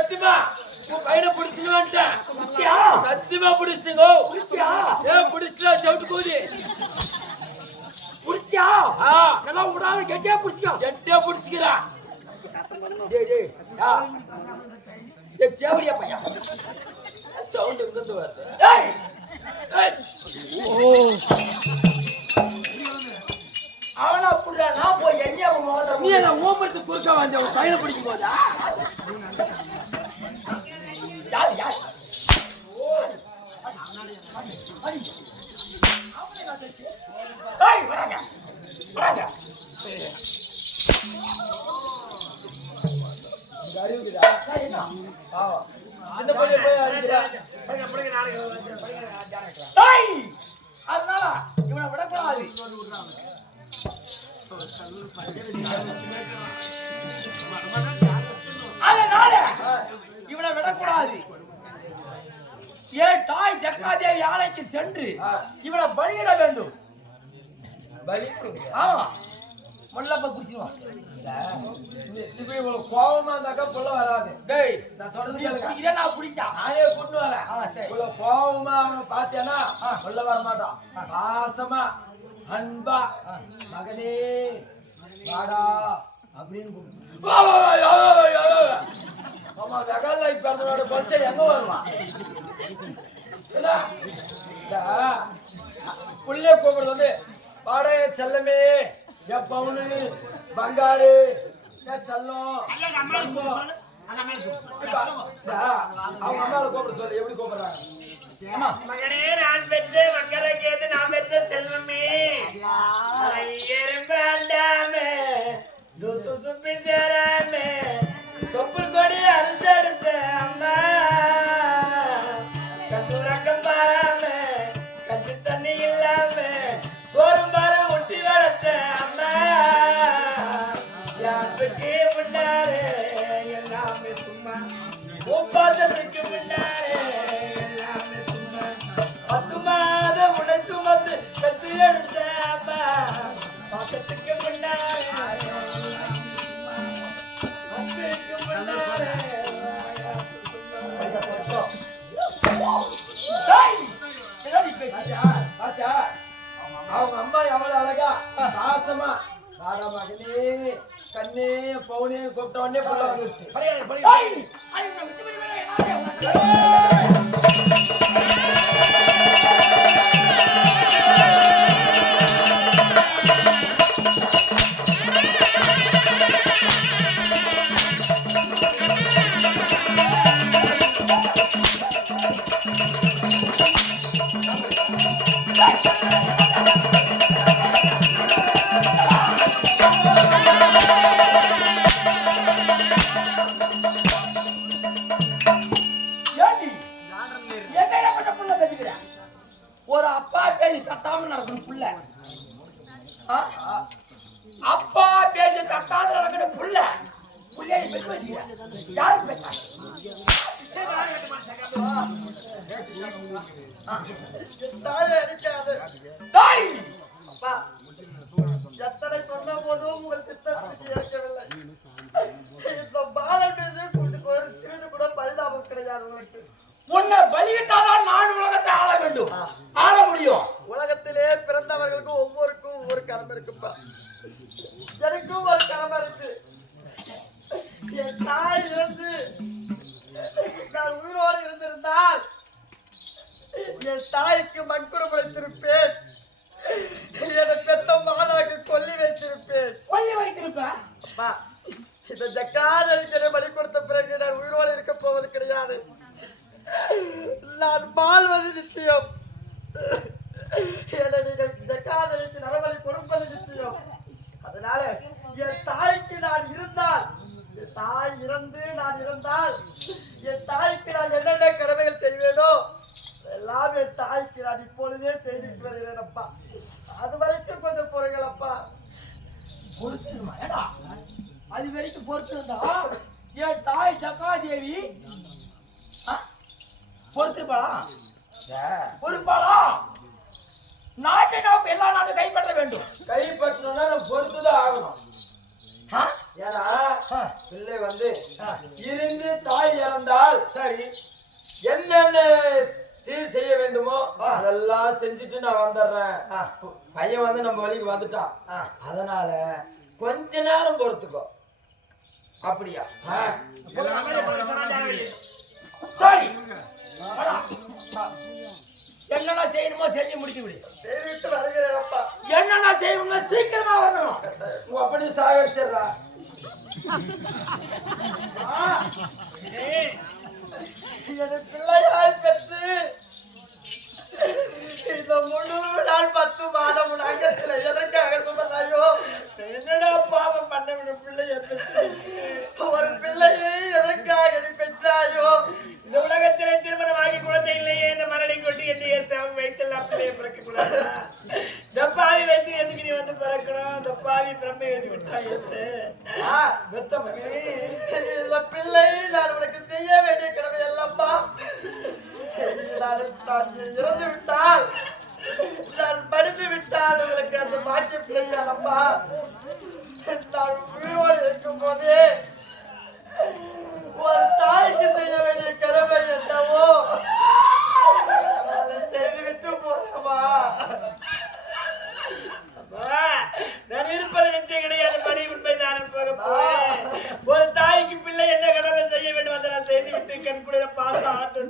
சத்தியமா? உன் பையனை புடிச்சியா? சத்தியமா பிடிச்சிட்டீங்க. புடிச்சியா? ஏன் பிடிச்சிட்டா செவிட்டு கூதி. புடிச்சியா? நல்லா விடாம கெட்டியா புடிச்சிக்கோ. எட்டே பிடிச்சிக்கிறா தேவடியா பையன். சவுண்ட் இங்கிருந்து வருது? அவனா நான் போய் முகத்துல நீ என்ன ஓமத்து குறுக்க உன் பையனை பிடிக்கும் போதா? அடிக்கிறா டேய், அதனால இவனை விடக்கூடாது. அதனால இவனை விடக்கூடாது. ஏன் தாய் ஜக்காதேவி ஆலைக்கு சென்று இவனை பலியிட வேண்டும்? ஆமா. முள்ளப்ப குடிச்சிருவான் இப்ப இவ்வளவு கோவமா இருந்தாக்கா புள்ள வராது. டேய் நான் சொல்றது. குடிக்கிறேன் நான் குடிச்சேன் நானே கொண்டு வரேன். இவ்வளவு கோவமா அவனை பார்த்தேன்னா உள்ள வர மாட்டான் பாசமா அன்பா மகனே வாடா அப்படின்னு கொச்சை எங்க இந்த புள்ளைய கூப்பிடுறது வந்து என் செல்லமே. என் பவுனு பங்காரு என் செல்லம். அவங்க அம்மாவை கூப்பிட சொல்லு எப்படி கூப்பிடுறாங்க? மகனே நான் பெற்ற மக்களுக்கு நான் பெற்ற செல்வமே. எறும்பு அண்டாமே தூத்து சுப்பி சேராமே. தொப்புள் கொடி அறுத்தெடுத்த எல்லாமே சும்மா எல்லாமே சும்மா. பத்து மாத உடை சுமந்து பெற்று எடுத்த அம்மா பக்கத்துக்கு முன்னாரே பத்துக்கு முன்னாரே அவங்க அம்மா எவ்வளவு அழகா பாசமா வாடா மகனே கண்ணே பவுனே கூப்பிட்ட உடனே புள்ள வந்துருச்சு. உன்னை பலியிட்டாதான் நான் உலகத்தை ஆள வேண்டும். ஆள முடியும். உலகத்திலே பிறந்தவர்களுக்கு ஒவ்வொருக்கும் ஒவ்வொரு கடமை இருக்குப்பா எனக்கும் ஒரு கடமை இருக்கு. என் தாய் இருந்து நான் உயிரோடு இருந்திருந்தால் என் தாய்க்கு மண்குடு முளைத்திருப்பேன் என்னை பெத்த மாதாக்கு கொல்லி வைத்திருப்பேன். கொல்லி வைத்திருப்ப? அப்பா இந்த ஜக்காதளிக்கரை பலி கொடுத்த பிறகு நான் உயிரோடு இருக்க போவது கிடையாது. நான் வாழ்வது நிச்சயம். என்னை நீங்கள் ஜக்காதளிக்கு நரபலி கொடுப்பது நிச்சயம். அதனால என் தாய்க்கு நான் இருந்தால் என் தாய் இறந்து நான் இருந்தால் என் தாய்க்கு நான் என்னென்ன கடமைகள் செய்வேன் எல்லாம் என் தாய்க்கு நான் இப்பொழுதே செய்துட்டு வருகிறேன் அப்பா அது வரைக்கும் கொஞ்சம் பொறுங்கள் அப்பா பொறுத்துமா ஏடா அது வரைக்கும் பொறுத்து இருந்தா என் தாய் ஜக்காதேவி ஆ? பொறுத்துப்பாளா பொறுப்பாளா நாட்டை நாம் எல்லா நாடும் கைப்பற்ற வேண்டும் கைப்பற்றணும்னா நம்ம பொறுத்துதான் ஆகணும் ஆ? ஏன்னா ஆ, பிள்ளை வந்து ஆ. இருந்து தாய் இறந்தால் சரி என்னென்ன சீர் செய்ய வேண்டுமோ அதெல்லாம் செஞ்சுட்டு நான் வந்துடுறேன் ஆ. பையன் வந்து நம்ம வழிக்கு வந்துட்டான். அதனால கொஞ்ச நேரம் பொறுத்துக்கோ. அப்படியா. சரி. என்னென்ன செய்யணுமோ செஞ்சு முடிச்சு விடு. செய்துவிட்டு வருகிறேன் அப்பா. என்னென்ன செய்யணுமோ சீக்கிரமா வரணும். உங்க அப்படி சாகரிச்சிடுறா என் பிள்ளையாய் பெற்று இந்த முன்னூறு நாள் பத்து மாதம் உன் அங்கத்தில் எதற்காக சுமந்தாயோ? என்னடா பாவம் பண்ண விடும் பிள்ளைய ஒரு பிள்ளையை எதற்காக நீ பெற்றாயோ? இந்த உலகத்திலே திருமணம் ஆகி குழந்தை இல்லையே இந்த மரடி கொண்டு என்னைய சேவம் வைத்தெல்லாம் பிள்ளைய பிறக்க கூடாதா இந்த பாவி வைத்து எதுக்கு நீ வந்து பிறக்கணும்? இந்த பாவி பிரம்மை எழுதி விட்டா என்று. ஆ, பெத்த மகனே இந்த பிள்ளை நான் உனக்கு செய்ய வேண்டிய கடமை நான் நான் இறந்து விட்டால் மடிந்து விட்டால் உங்களுக்கு அந்த பாக்கியம் கிடைக்காதப்பா நான் உயிரோடு இருக்கும் போதே ஒரு தாய்க்கு செய்ய வேண்டிய கடமை என்னவோ அதை செய்துவிட்டு அப்பா, நான் இருப்பது நிச்சயம் கிடையாது. பணி உண்மை நான் போக போறேன் ஒரு தாய்க்கு பிள்ளை என்ன செய்து விட்டு கண்குளிர பாச ஆட்டு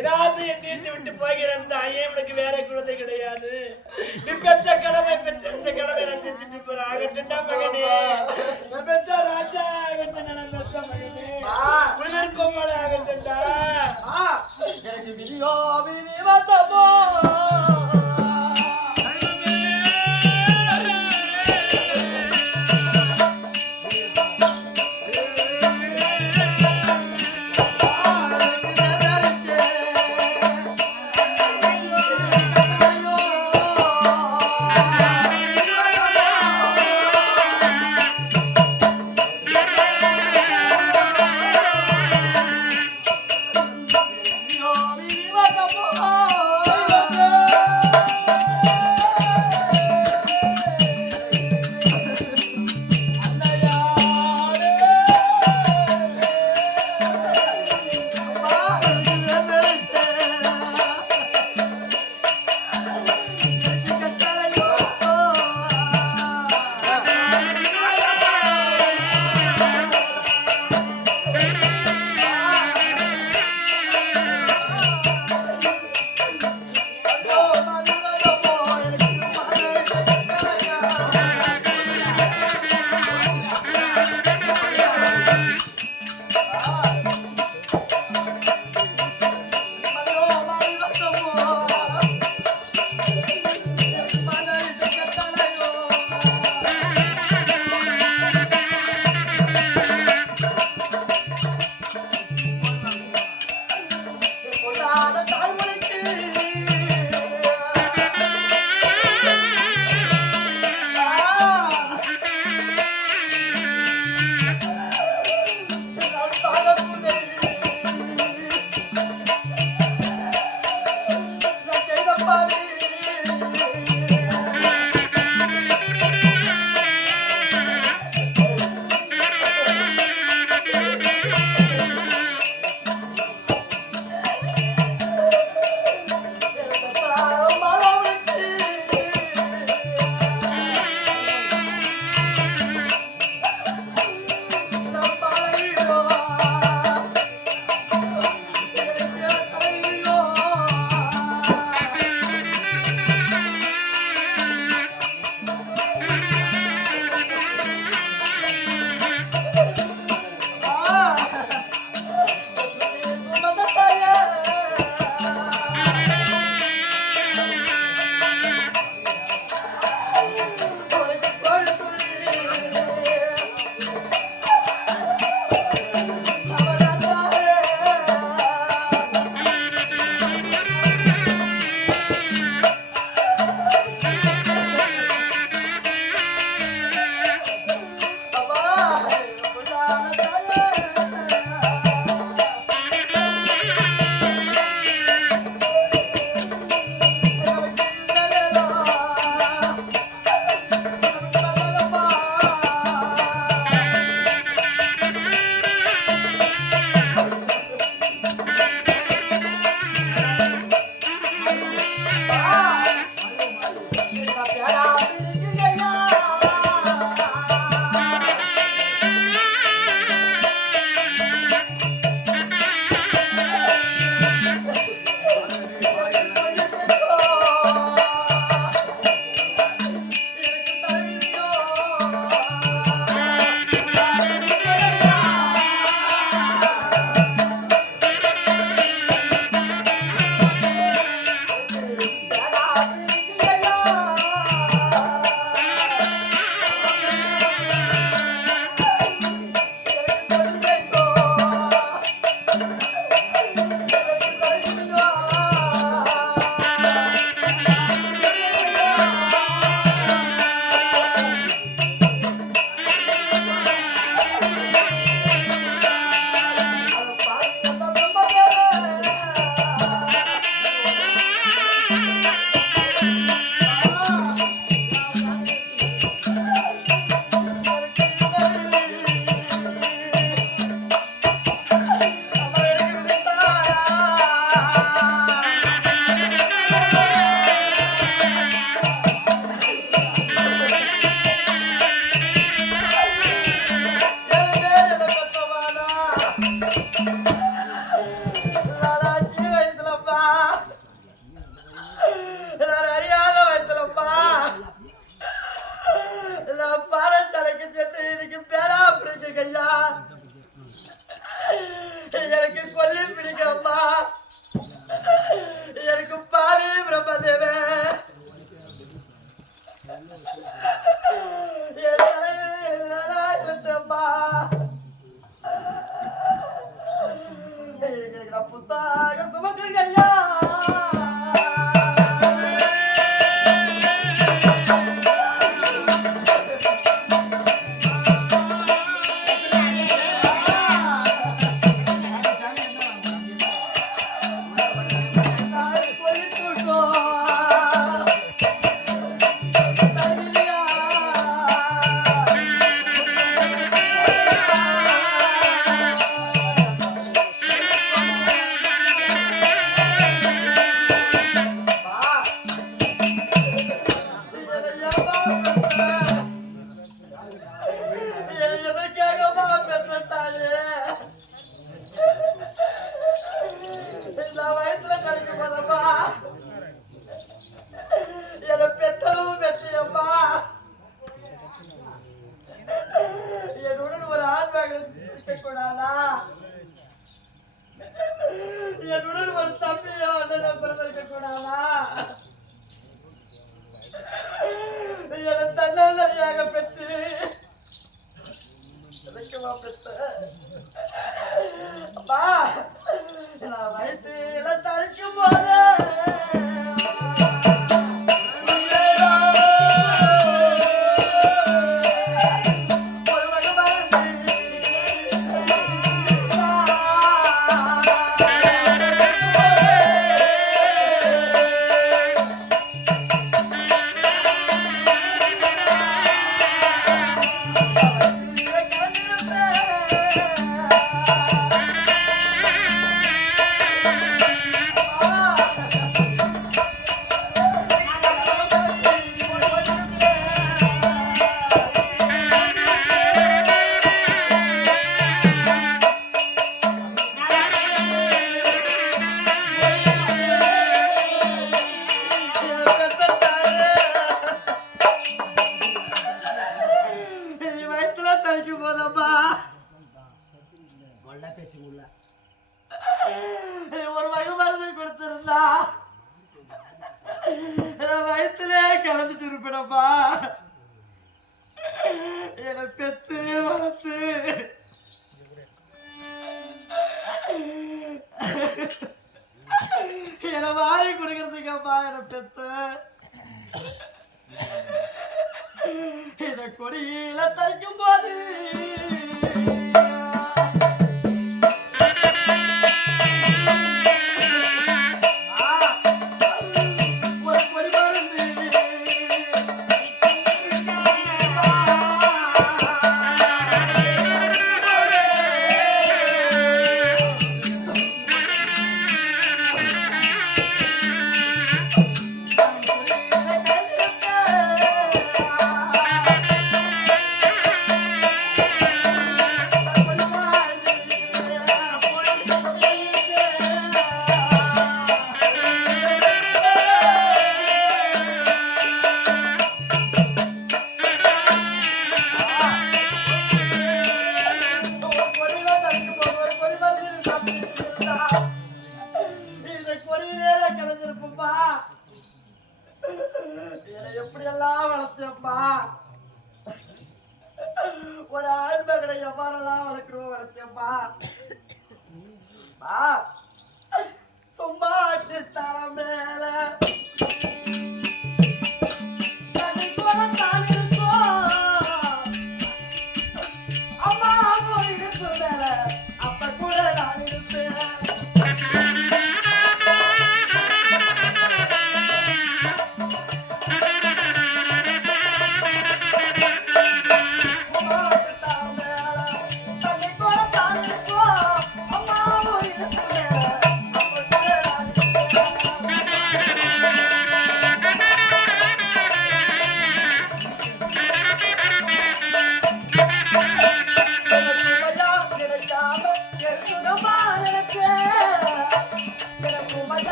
ஏதாவது தீர்த்து விட்டு போகிறேன் தாயே உனக்கு வேற குழந்தை கிடையாது. நீ பெற்ற கடமை பெற்ற இந்த கடமை நான் செஞ்சுட்டு போறேன். ஆகட்டும்டா மகனே. நான் பெற்ற ராஜா ஆகட்டும் நான் பெற்ற மகனே. உதிர் பொம்மலை ஆகட்டும்டா. ஆ, எனக்கு விதியோ விதி வந்தமோ பிறந்தானா என்னுடன் ஒரு தம்பியோ அண்ணனோ பிறந்திருக்க கூடாதா? என தன்னறியாக பெற்று எனக்குமா பெற்ற? அப்பா நான் வயிற்று தரிக்கும் போது என்னை வாரி கொடுக்கறதுக்கப்பா என்னை பெத்த. இத கொடியில தைக்கும் போது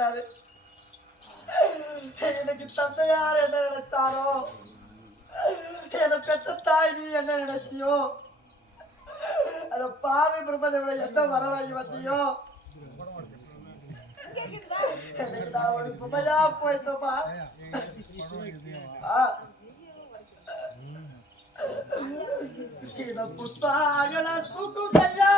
கிடையாது எனக்கு தந்தையார் என்ன நினைத்தாரோ? என்னை பெற்ற தாய் நீ என்ன நினைச்சியோ? அந்த பாவி பிரபதோட என்ன வரவாங்கி வந்தியோ? எனக்கு நான் ஒரு சுமையா போயிட்டோமா? ஆ. புத்தாக நான் தூக்கும் கையா.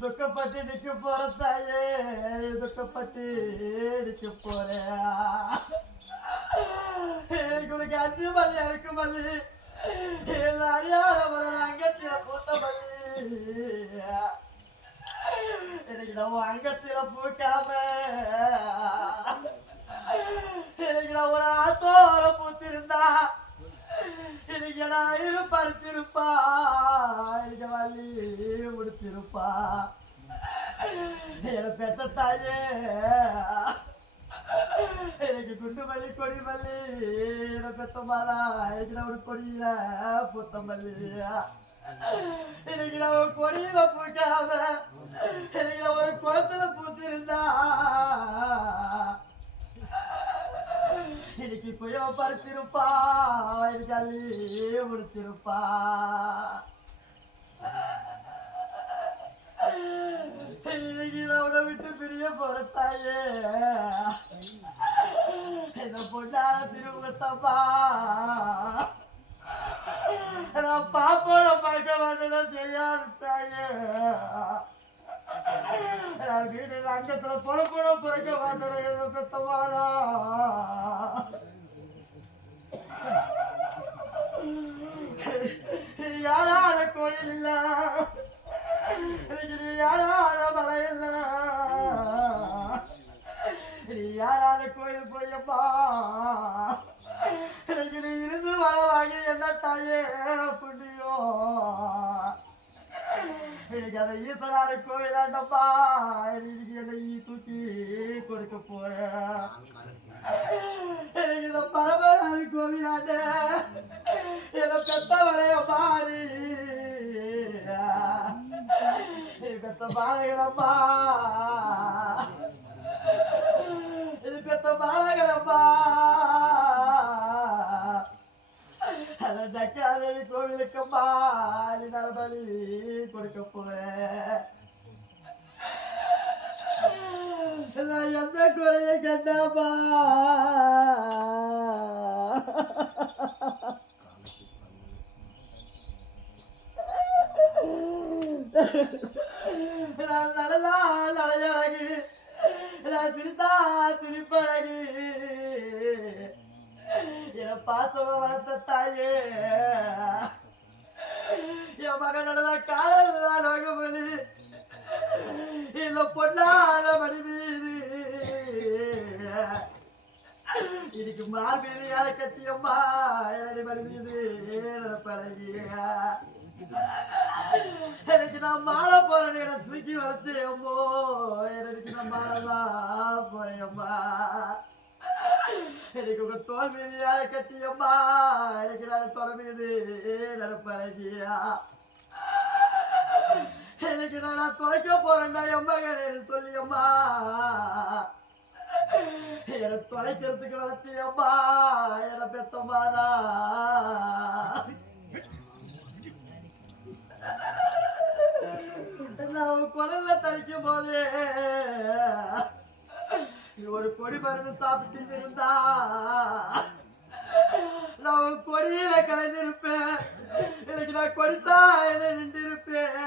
துக்கப்பட்டு நிக்க போற தாயே துக்கப்பட்டு நிக்க போற எனக்கு அஞ்சு மல்லி எனக்கு மல்லி. என்ன அங்கத்தில போட்ட மல்லி. எனக்கு நம்ம அங்கத்தில பூக்காம எனக்கு நான் ஒரு ஆத்தோட பூத்திருந்தா. இன்னைக்கு இது படுத்திருப்பா பறித்திருப்பா இன்னைக்கு வள்ளி முடித்திருப்பா. என பெத்த தாயே. எனக்கு குண்டு மல்லி கொடி மல்லி என பெத்த மாதா நான் ஒரு கொடியில புத்த மல்லியா இன்னைக்கு நான் ஒரு கொடியில பூக்காம. இன்னைக்கு நான் ஒரு குளத்துல பூத்திருந்தா. இன்னைக்கு குயோ பறித்திருப்பா வயிறு கல்லி முடித்திருப்பா இன்னைக்கு நான் விட்டு பிரிய பொறுத்தாயே இந்த பொண்ணான திருமுகத்தப்பா. நான் பாப்போட பார்க்க மாட்டேன்னு தெரியாது தாயே. வீடு அங்கத்துல பொறப்போட பிறக்க மாட்டேன் என்ன பெத்தவாடா கோயில் இல்லை? ஈஸ்வராரு கோயிலாண்டப்பா. என்னை தூக்கி கொடுக்க போற. எனக்கு இந்த பரமராரு கோவிலாண்ட என்னை பெத்தவரைய மாறி பெத்த பாலகனப்பா. இது பெத்த பாலகனப்பா. தக்காதேவி கோவிலுக்கு மாறி நரபலி கொடுக்க போறேன். நான் எந்த குறைய கண்டாப்பா? தோல் மீது யார கட்டியம்மா எனக்கு நான் தொட மீது நடப்பழகியா எனக்கு நான் தொலைக்க போறேன்டா என் மகன் சொல்லியம்மா. என்னை தொலைக்கிறதுக்கு வளர்த்தியம்மா என்னை பெத்தம்மாதா நான். குரல்ல தரிக்கும் போதே ஒரு கொடி மருந்து சாப்பிட்டு இருந்தா. நான் உன் கொடியில கலைந்திருப்பேன் எனக்கு நான் கொடித்தா நின்று இருப்பேன்